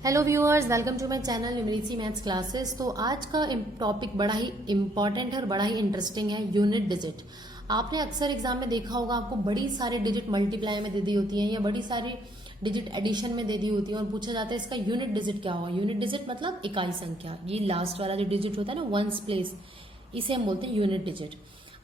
Hello viewers, welcome to my channel numeracy maths classes. तो आज का टॉपिक बड़ा ही इंपॉर्टेंट है और बड़ा ही इंटरेस्टिंग है, यूनिट डिजिट। आपने अक्सर एग्जाम में देखा होगा, आपको बड़ी सारी डिजिट मल्टीप्लाई में दे दी होती है या बड़ी सारी डिजिट एडिशन में दे दी होती है और पूछा जाता है इसका यूनिट डिजिट क्या होगा। यूनिट डिजिट मतलब इकाई संख्या। ये लास्ट वाला जो डिजिट होता है ना, वंस प्लेस, इसे हम बोलते हैं यूनिट डिजिट।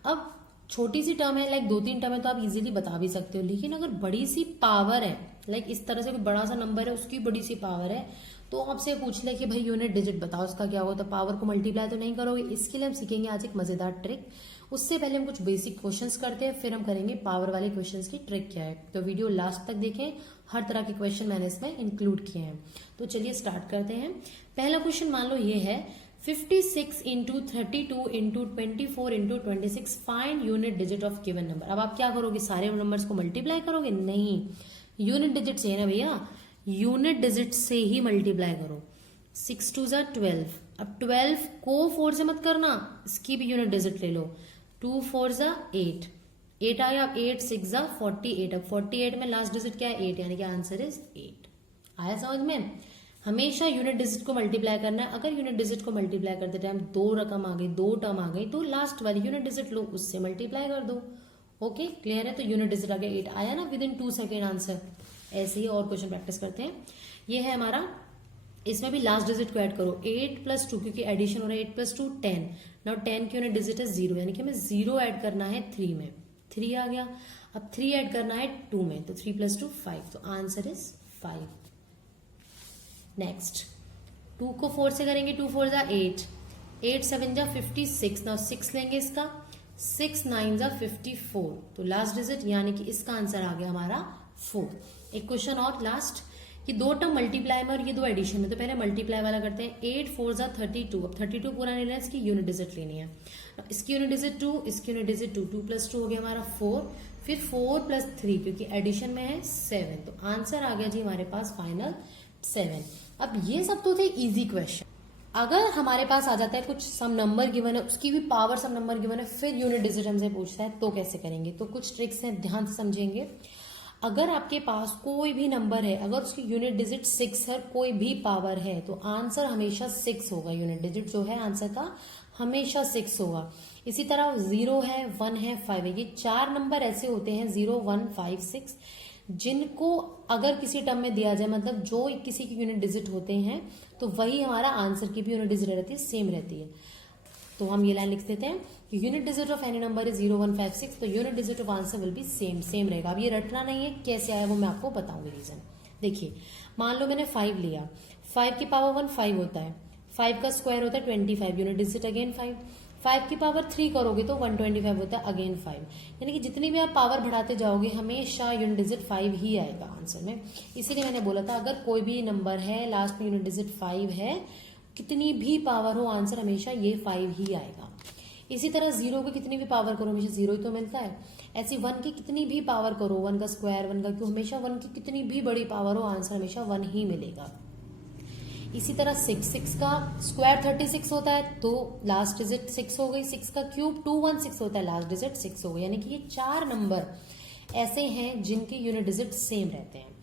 अब छोटी सी टर्म है, लाइक 2-3 टर्म है तो आप इजीली बता भी सकते हो, लेकिन अगर बड़ी सी पावर है, लाइक इस तरह से कोई बड़ा सा नंबर है, उसकी बड़ी सी पावर है, तो आपसे पूछ ले कि भाई यूनिट डिजिट बताओ उसका क्या होगा, तो पावर को मल्टीप्लाई तो नहीं करोगे। इसके लिए हम सीखेंगे आज एक मजेदार ट्रिक। उससे पहले हम कुछ बेसिक क्वेश्चंस करते हैं, फिर हम करेंगे पावर वाले क्वेश्चंस की ट्रिक क्या है। तो वीडियो लास्ट तक देखें, हर तरह के क्वेश्चन मैंने इसमें इंक्लूड किए हैं। तो चलिए स्टार्ट करते हैं। पहला क्वेश्चन मान लो ये है 56 into 32 into 24 into 26 find unit digit of given number. अब आप क्या करोगे, सारे नंबर्स को मल्टीप्लाई करोगे? नहीं, यूनिट डिजिट से है ना भैया, यूनिट डिजिट से ही मल्टीप्लाई करो। 6 2 ज़ा 12। अब 12 को 4 से मत करना, इसकी भी यूनिट डिजिट ले लो। 2 4 ज़ा 8, 8 आया। अब 8 6 ज़ा 48। अब 48 में लास्ट डिजिट क्या है? 8, यानी कि आंसर इज 8। आया समझ में? हमेशा यूनिट डिजिट को मल्टीप्लाई करना है। अगर यूनिट डिजिट को मल्टीप्लाई करते टाइम दो रकम आ गई, दो टर्म आ गई, तो लास्ट वाली यूनिट डिजिट लो, उससे मल्टीप्लाई कर दो। ओके, क्लियर है? तो यूनिट डिजिट आ गया 8, आया ना विद इन 2 सेकेंड आंसर। ऐसे ही और क्वेश्चन प्रैक्टिस करते हैं। ये है हमारा, इसमें भी लास्ट डिजिट को ऐड करो। 8 + 2, क्योंकि एडिशन हो रहा है, 8 + 2 10। नाउ 10 की यूनिट डिजिट है 0, यानी कि हमें 0 ऐड करना है 3 में। 3 आ गया। अब 3 ऐड करना है 2 में, तो 3 + 2 5, तो आंसर इज 5। नेक्स्ट 2 को 4 से करेंगे, 2 4 ज़ा 8, 8 7 ज़ा 56। नाउ 6 लेंगे इसका, 6 9 ज़ा 54, तो लास्ट डिजिट यानी कि इसका आंसर आ गया हमारा 4। एक क्वेश्चन और लास्ट, कि दो टर्म मल्टीप्लाई में और ये दो एडिशन में। तो पहले मल्टीप्लाई वाला करते हैं। 8 4 ज़ा 32। अब 32 पूरा नहीं लेना, इसकी यूनिट डिजिट लेनी है। इसकी यूनिट डिजिट 2, इसकी यूनिट डिजिट 2, 2 + 2 हो गया हमारा 4, फिर 4 + 3, क्योंकि एडिशन में है 7, तो आंसर आ गया जी हमारे पास फाइनल 7। अब ये सब तो थे इजी क्वेश्चन। अगर हमारे पास आ जाता है कुछ सम नंबर गिवन है, उसकी भी पावर सम नंबर गिवन है, फिर यूनिट डिजिट हमसे पूछता है, तो कैसे करेंगे? तो कुछ ट्रिक्स हैं, ध्यान से समझेंगे। अगर आपके पास कोई भी नंबर है, अगर उसकी यूनिट डिजिट 6 है, कोई भी पावर है, तो आंसर हमेशा 6 होगा। यूनिट डिजिट जो है आंसर का हमेशा 6 होगा। इसी तरह 0 है, 1 है, 5 है, ये 4 नंबर ऐसे होते हैं 0 1 5 6, जिनको अगर किसी टर्म में दिया जाए, मतलब जो किसी की यूनिट डिजिट होते हैं, तो वही हमारा आंसर की भी यूनिट डिजिट रहती है, सेम रहती है। तो हम ये लाइन लिख देते हैं कि unit digit of any number is 0 1 5 6, तो unit digit of answer will be same रहेगा। अब ये रटना नहीं है, कैसे आया वो मैं आपको बताऊंगी रीजन। देखिए, मान लो मैंने 5 लिया, 5 की पावर 1 5 होता है, 5 का स्क्वायर होता है 25, यूनिट डिजिट अगेन 5। 5 की पावर 3 करोगे तो 125 होता है, अगेन 5। यानी कि जितनी भी आप पावर बढ़ाते जाओगे, हमेशा यूनिट डिजिट 5 ही आएगा आंसर में। इसीलिए मैंने बोला था, अगर कोई भी नंबर है लास्ट में यूनिट डिजिट 5 है, कितनी भी पावर हो, आंसर हमेशा ये 5 ही आएगा। इसी तरह 0 की कितनी भी पावर करो, हमेशा 0 ही तो मिलता है। ऐसी 1 की कितनी भी पावर करो, 1 का स्क्वायर, 1 का क्यूब, हमेशा 1 की कितनी भी बड़ी पावर हो, आंसर हमेशा 1 ही मिलेगा। इसी तरह 6 का स्क्वायर 36 होता है, तो लास्ट डिजिट 6 हो गई। 6 का क्यूब 216 होता है, लास्ट डिजिट 6 हो गई। यानी कि ये 4 नंबर ऐसे हैं जिनके यूनिट डिजिट सेम रहते हैं।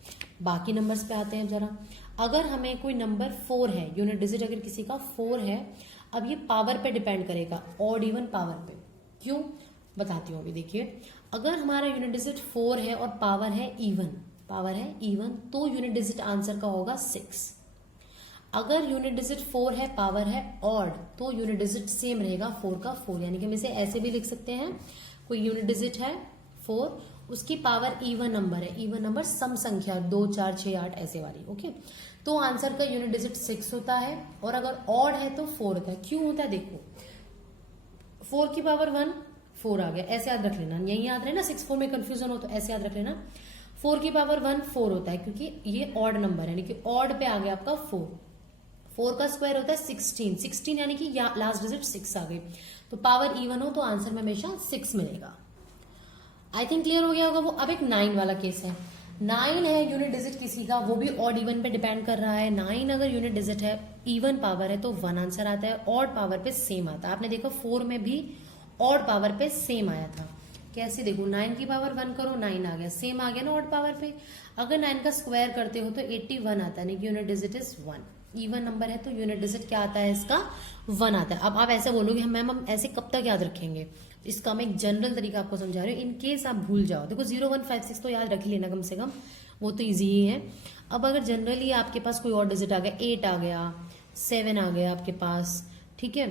बाकी नंबर्स पे आते हैं जरा। अगर हमें कोई नंबर 4 है, यूनिट डिजिट अगर किसी का 4 है, अब ये पावर पे डिपेंड करेगा, ऑड इवन पावर पे। क्यों, बताती हूँ अभी। देखिए, अगर हमारा यूनिट डिजिट 4 है और पावर है इवन, तो यूनिट डिजिट आंसर का होगा 6। अगर यूनिट डिजिट 4 है, पावर है ऑड, तो यूनिट डिजिट सेम रहेगा, 4 का 4। यानी कि हम इसे ऐसे भी लिख सकते हैं, कोई यूनिट डिजिट है 4, उसकी पावर इवन नंबर है, इवन नंबर सम संख्या 2 4 6 8 ऐसे वाली। ओके, तो आंसर का यूनिट डिजिट 6 होता है। और अगर ऑड है तो 4 होता है। क्यों होता है? देखो, 4 की पावर 1, 4 आ गया, ऐसे याद रख लेना। यही याद रहे ना, 6 4 में कंफ्यूजन हो तो ऐसे याद रख लेना। 4 की पावर 1 4 होता है, क्योंकि ये ऑड नंबर है, यानी कि ऑड पे आ गया आपका 4। 4 का स्क्वायर होता है 16, यानी कि लास्ट डिजिट 6 आ गई। तो पावर इवन हो तो आंसर में हमेशा 6 मिलेगा। आई थिंक क्लियर हो गया होगा वो। अब एक 9 वाला केस है। 9 है यूनिट डिजिट किसी का, वो भी ऑड इवन पे डिपेंड कर रहा है। 9 अगर यूनिट डिजिट है, इवन पावर है, तो 1 आंसर आता है, ऑड पावर पे सेम आता है। आपने देखा 4 में भी ऑड पावर पे सेम आया था। कैसे देखो, 9 की पावर 1 करो 9 आ गया, सेम आ गया ना ऑड पावर पे। अगर 9 का स्क्वायर करते हो तो 81 आता है, यानी unit digit is 1। Even number है तो यूनिट डिजिट क्या आता है इसका, 1 आता है। अब आप ऐसे बोलोगे मैम हम ऐसे कब तक याद रखेंगे, इसका मैं एक जनरल तरीका आपको समझा रही हूँ, इन केस आप भूल जाओ। देखो 0 1 5 6 तो याद रख ही लेना कम से कम, वो तो ईजी ही है। अब अगर जनरली आपके पास कोई और डिजिट आ गया, 8 आ गया, 7 आ गया आपके पास, ठीक है,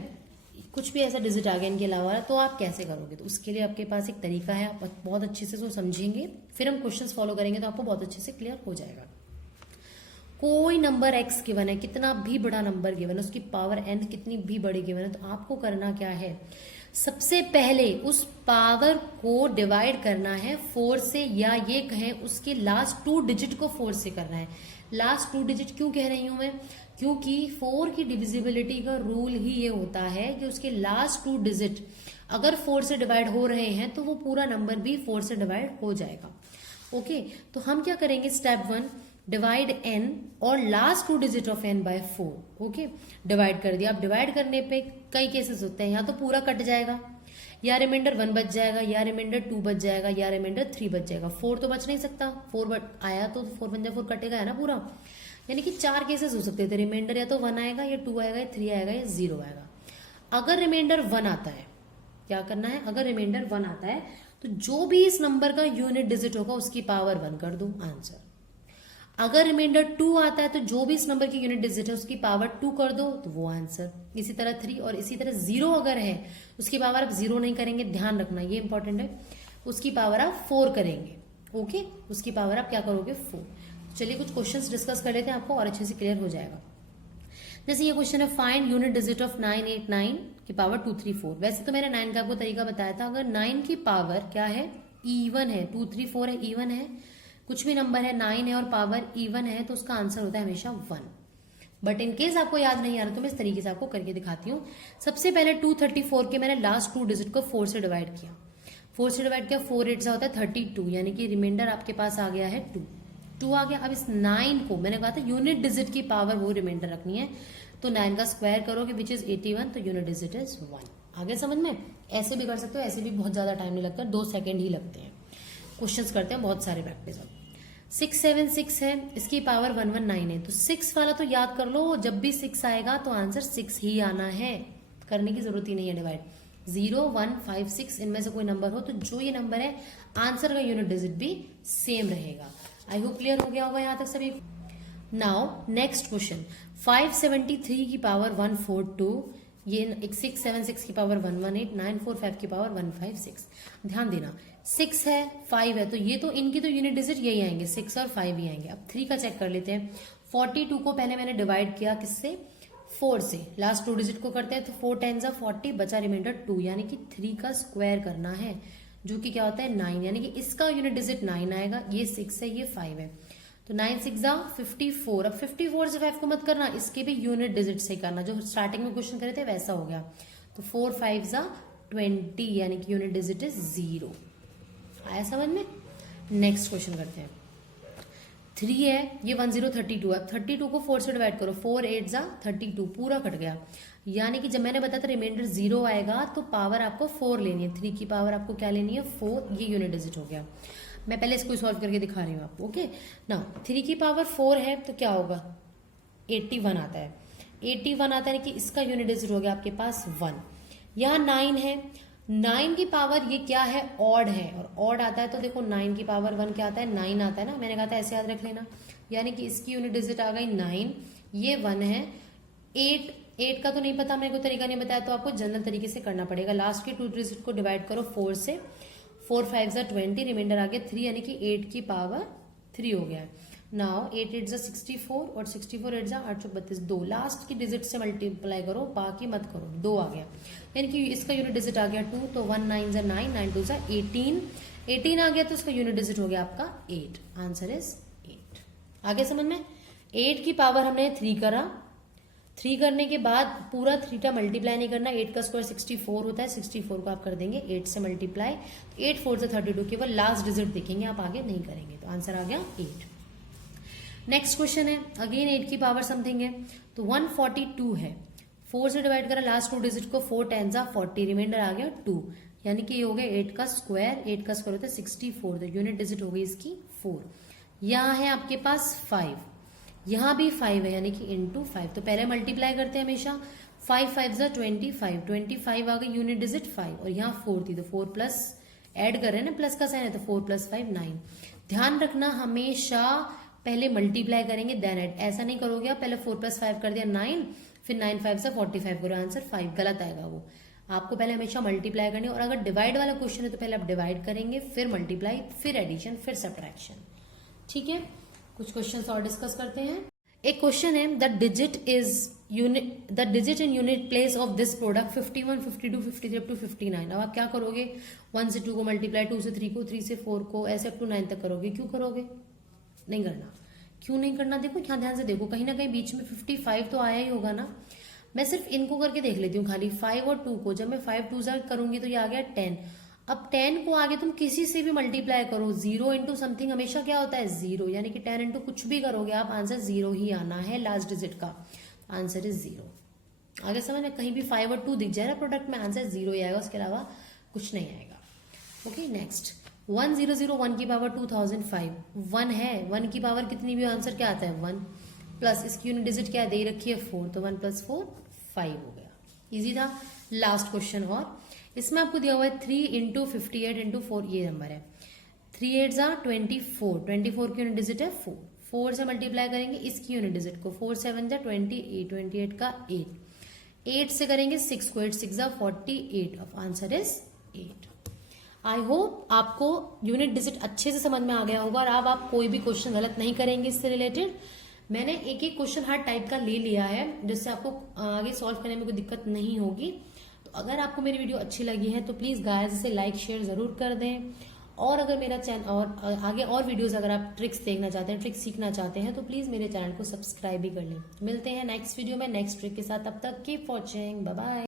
कुछ भी ऐसा डिजिट आ गया इनके अलावा, तो आप कैसे करोगे? तो उसके लिए आपके पास एक तरीका है, आप बहुत अच्छे से उसको समझेंगे, फिर हम क्वेश्चंस फॉलो करेंगे तो आपको बहुत अच्छे से क्लियर हो जाएगा। कोई नंबर x गिवन है, कितना भी बड़ा नंबर गिवन है, उसकी पावर n कितनी भी बड़ी गिवन है, तो आपको करना क्या है, सबसे पहले उस पावर को डिवाइड करना है 4 से, या ये कहें उसके लास्ट 2 डिजिट को 4 से करना है। लास्ट 2 डिजिट क्यों कह रही हूं मैं, क्योंकि 4 की डिविजिबिलिटी का रूल ही ये होता है कि उसके लास्ट 2 डिजिट अगर 4 से डिवाइड हो रहे हैं तो वो पूरा नंबर भी 4 से डिवाइड हो जाएगा। ओके, तो हम क्या करेंगे, स्टेप 1, डिवाइड n और last 2 digit of n by 4। Okay, divide कर दिया। अब डिवाइड करने पे कई केसेस होते हैं, या तो पूरा कट जाएगा, या रिमाइंडर 1 बच जाएगा, या रिमाइंडर 2 बच जाएगा, या रिमाइंडर 3 बच जाएगा। 4 तो बच नहीं सकता, 4 आया तो 4 बन जाए, 4 कटेगा है ना पूरा। यानी कि 4 केसेस हो सकते थे, रिमाइंडर या तो 1 आएगा, या 2 आएगा, या 3 आएगा, या 0 आएगा। अगर रिमाइंडर 1 आता है, क्या करना है, अगर रिमाइंडर 1 आता है तो जो भी इस नंबर का यूनिट डिजिट होगा उसकी पावर 1 कर दो, आंसर। अगर रिमाइंडर 2 आता है तो जो भी इस नंबर की यूनिट डिजिट है उसकी पावर 2 कर दो, तो वो आंसर। इसी तरह 3, और इसी तरह 0 अगर है उसकी पावर आप 0 नहीं करेंगे, ध्यान रखना ये इंपॉर्टेंट है, उसकी पावर आप 4 करेंगे। ओके, उसकी पावर आप क्या करोगे, 4। चलिए कुछ क्वेश्चंस डिस्कस कर लेते हैं, आपको और अच्छे से क्लियर हो जाएगा। जैसे ये क्वेश्चन है, फाइंड यूनिट डिजिट ऑफ 989 की पावर 234। वैसे तो मैंने 9 का आपको तरीका बताया था, अगर 9 की पावर क्या है, इवन है, 234 है, इवन है, कुछ भी नंबर है 9 है और पावर इवन है, तो उसका आंसर होता है हमेशा 1। बट इन केस आपको याद नहीं आ रहा तो मैं इस तरीके से आपको करके दिखाती हूँ। सबसे पहले 234 के मैंने लास्ट 2 डिजिट को 4 से डिवाइड किया, 4 से डिवाइड किया, 4 8 होता है 32, यानी कि रिमाइंडर आपके पास आ गया है 2 आ गया। अब इस 9 को मैंने कहा था यूनिट डिजिट की पावर वो रिमाइंडर रखनी है, तो 9 का स्क्वायर करोगे विच इज 81, तो यूनिट डिजिट इज 1। आगे समझ में, ऐसे भी कर सकते हो, ऐसे भी बहुत ज्यादा टाइम नहीं लगता, 2 सेकेंड ही लगते हैं। क्वेश्चंस करते हैं बहुत सारे प्रैक्टिस। 676 है, इसकी पावर 119 है, तो 6 वाला तो याद कर लो, जब भी 6 आएगा तो आंसर 6 ही आना है, करने की जरूरत ही नहीं है डिवाइड। 0 1 5 6 इनमें से कोई नंबर हो तो जो ये नंबर है आंसर का यूनिट डिजिट भी सेम रहेगा। आई होप क्लियर हो गया होगा यहां तक सभी। नाउ नेक्स्ट क्वेश्चन, 573 की पावर 142, ये 676 की पावर 118, 945 की पावर 156। ध्यान देना 6 है 5 है, तो ये तो इनकी तो यूनिट डिजिट यही आएंगे, 6 और 5 ही आएंगे। अब 3 का चेक कर लेते हैं। 42 को पहले मैंने डिवाइड किया किससे, 4 से, लास्ट 2 डिजिट को करते हैं, तो 4 10 40, बचा रिमाइंडर 2, यानी कि 3 का स्क्वायर करना है, जो कि क्या होता है 9, यानी कि इसका यूनिट डिजिट 9 आएगा। ये 6 है, ये 5 है, तो 9 6 54। अब 54 से 5 को मत करना, इसके भी यूनिट डिजिट से करना, जो स्टार्टिंग में क्वेश्चन करे थे वैसा हो गया। तो 4 5 20, यानी कि यूनिट डिजिट इज 0। आया समझ में। नेक्स्ट क्वेश्चन करते हैं। 3 है, ये 1032 है, 32 को 4 से डिवाइड करो, 4 8 32, पूरा कट गया, यानी कि जब मैंने बताया था रिमाइंडर 0 आएगा तो पावर आपको 4 लेनी है, 3 की पावर आपको क्या लेनी है 4, ये यूनिट डिजिट हो गया। मैं पहले इसको सॉल्व करके दिखा रही हूँ आपको। ओके ना, 3 की पावर 4 है तो क्या होगा, 81 आता है, 81 आता है कि इसका यूनिट डिजिट हो गया आपके पास 1। यहाँ 9 है, 9 की पावर ये क्या है, ऑड है, और ऑड आता है तो देखो 9 की पावर 1 क्या आता है, 9 आता है ना, मैंने कहा था ऐसे याद रख लेना, यानी कि इसकी यूनिट डिजिट आ गई 9, ये 1 है। 8 का तो नहीं पता, मेरे को तरीका नहीं बताया, तो आपको जनरल तरीके से करना पड़ेगा। लास्ट के 2 डिजिट को डिवाइड करो 4 से, 4 5 20, रिमाइंडर आ गया 3, यानी कि 8 की पावर 3 हो गया है। नाउ 8 8 64, और 64 8 832, 2 लास्ट की डिजिट से मल्टीप्लाई करो, बाकी मत करो, 2 आ गया, यानी कि इसका यूनिट डिजिट आ गया 2, तो 1 9 9 9 2 18, 18 आ गया तो इसका यूनिट डिजिट हो गया आपका 8, आंसर इज 8। आगे समझ में, 8 की पावर हमने 3 करा, 3 करने के बाद पूरा 3 का मल्टीप्लाई नहीं करना, 8 का स्क्वायर 64 होता है, 64 को आप कर देंगे 8 से मल्टीप्लाई, 8 4 से 32, केवल लास्ट डिजिट देखेंगे, आप आगे नहीं करेंगे, तो आंसर आ गया 8। नेक्स्ट क्वेश्चन है, अगेन 8 की पावर समथिंग है, तो 142 है, 4 से डिवाइड करा लास्ट 2 डिजिट को, 4 10 40, रिमाइंडर आ गया 2, यानी कि ये हो गया 8 का स्क्वायर, 8 का स्क्वायर होता है 64, तो यूनिट डिजिट हो गई इसकी 4। यहाँ है आपके पास 5, यहाँ भी 5 है यानी कि इंटू 5, तो पहले मल्टीप्लाई करते हैं हमेशा। 5 5 जा 25, 25 आ गई यूनिट डिजिट 5, और यहाँ 4 थी तो 4 प्लस ऐड कर रहे हैं ना, प्लस का साइन है तो 4 प्लस 5 9। ध्यान रखना हमेशा पहले मल्टीप्लाई करेंगे देन ऐड, ऐसा नहीं करोगे आप पहले 4 प्लस 5 कर दिया 9, फिर 9 5 से 45 करो, आंसर 5, गलत आएगा वो। आपको पहले हमेशा मल्टीप्लाई करनी है, और अगर डिवाइड वाला क्वेश्चन है तो पहले आप डिवाइड करेंगे, फिर मल्टीप्लाई, फिर एडिशन, फिर सब्ट्रैक्शन। ठीक है, कुछ क्वेश्चन और डिस्कस करते हैं। एक क्वेश्चन है the digit in unit place of this product 51, 52, 53 up to 59। अब आप क्या करोगे, 1 से 2 को मल्टीप्लाई, 2 से 3 को, 3 से 4 को, ऐसे अप टू 9 तक करोगे। क्यों करोगे, नहीं करना। क्यों नहीं करना, देखो यहाँ ध्यान से देखो, कहीं ना कहीं बीच में 55 तो आया ही होगा ना। मैं सिर्फ इनको करके देख लेती हूँ खाली, 5 और 2 को। जब मैं 5 2 जा करूंगी तो ये आ गया 10। अब 10 को आगे तुम किसी से भी मल्टीप्लाई करो, 0 इंटू समथिंग हमेशा क्या होता है 0, यानी कि 10 इंटू कुछ भी करोगे आप, आंसर 0 ही आना है लास्ट डिजिट का, आंसर इज 0। आगे समझ में, कहीं भी 5 और 2 दिख जाए ना प्रोडक्ट में, आंसर 0 ही आएगा, उसके अलावा कुछ नहीं आएगा। ओके, नेक्स्ट 1001 की पावर 2005, 1 है, 1 की पावर कितनी भी आंसर क्या आता है 1, प्लस इसकी यूनिट डिजिट क्या दे रखी है 4, तो 1 + 4 5 हो गया। इजी था। लास्ट क्वेश्चन, और इसमें आपको दिया हुआ है 3 इंटू 58 इंटू 4, ये नंबर है 3 8 जा 24, 24 की यूनिट डिजिट है 4, 4 से मल्टीप्लाई करेंगे इसकी यूनिट डिजिट को, 4 7 जा 28, 28 का 8, 8 से करेंगे 6 को, 8 6 जा 48, अब आंसर इज 8। आई होप आपको यूनिट डिजिट अच्छे से समझ में आ गया होगा, और अब आप कोई भी क्वेश्चन गलत नहीं करेंगे इससे रिलेटेड। मैंने एक एक क्वेश्चन हर टाइप का ले लिया है, जिससे आपको आगे सॉल्व करने में कोई दिक्कत नहीं होगी। तो अगर आपको मेरी वीडियो अच्छी लगी है तो प्लीज गाइस इसे लाइक शेयर जरूर कर दें, और अगर मेरा चैनल और आगे और वीडियोस अगर आप ट्रिक्स देखना चाहते हैं, ट्रिक्स सीखना चाहते हैं, तो प्लीज मेरे चैनल को सब्सक्राइब भी कर लें। मिलते हैं नेक्स्ट वीडियो में नेक्स्ट ट्रिक के साथ, तब तक कीप वॉचिंग, बाय बाय।